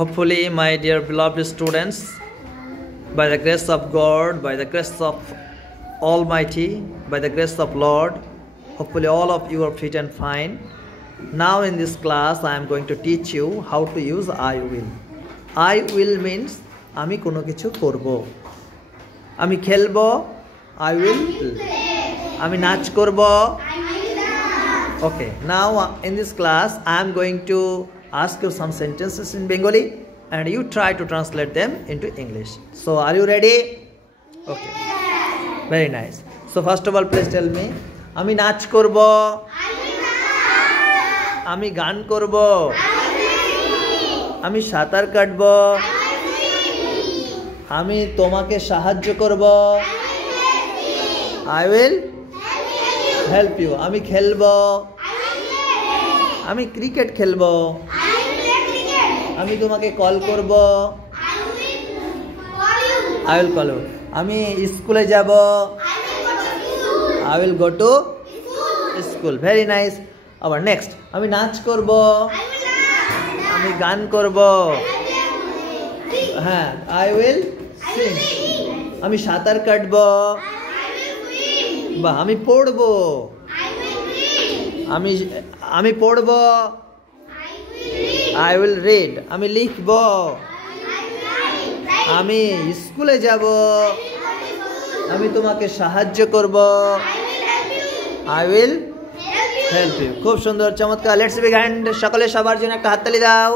Hopefully, my dear beloved students, by the grace of God, by the grace of Almighty, by the grace of Lord, hopefully all of you are fit and fine. Now in this class, I am going to teach you how to use I will. I will means আমি কোনো কিছু করব, আমি খেলবো, I will আমি নাচ করব. Okay, now in this class I am going to ask you some sentences in Bengali and you try to translate them into English. So are you ready? Okay, very nice. So first of all, please tell me, আমি নাচ করব, আমি গান করব, আমি সাঁতার কাটব, আমি তোমাকে সাহায্য করব, I will help you. আমি খেলবো, আমি ক্রিকেট খেলবো, আমি তোমাকে কল করব, I will call you. আমি স্কুলে যাব, I will go to school. Very nice. আবার নেক্সট, আমি নাচ করব, আমি গান করব, হ্যাঁ I will sing. আমি সাঁতার কাটবো, বা আমি পড়বো, আমি পড়বো, I will read. আমি লিখবো, আমি স্কুলে যাব, আমি তোমাকে সাহায্য করব, I will help you. খুব সুন্দর, চমৎকার. Let's big hand. সকলে সবার জন্য একটা হাততালি দাও.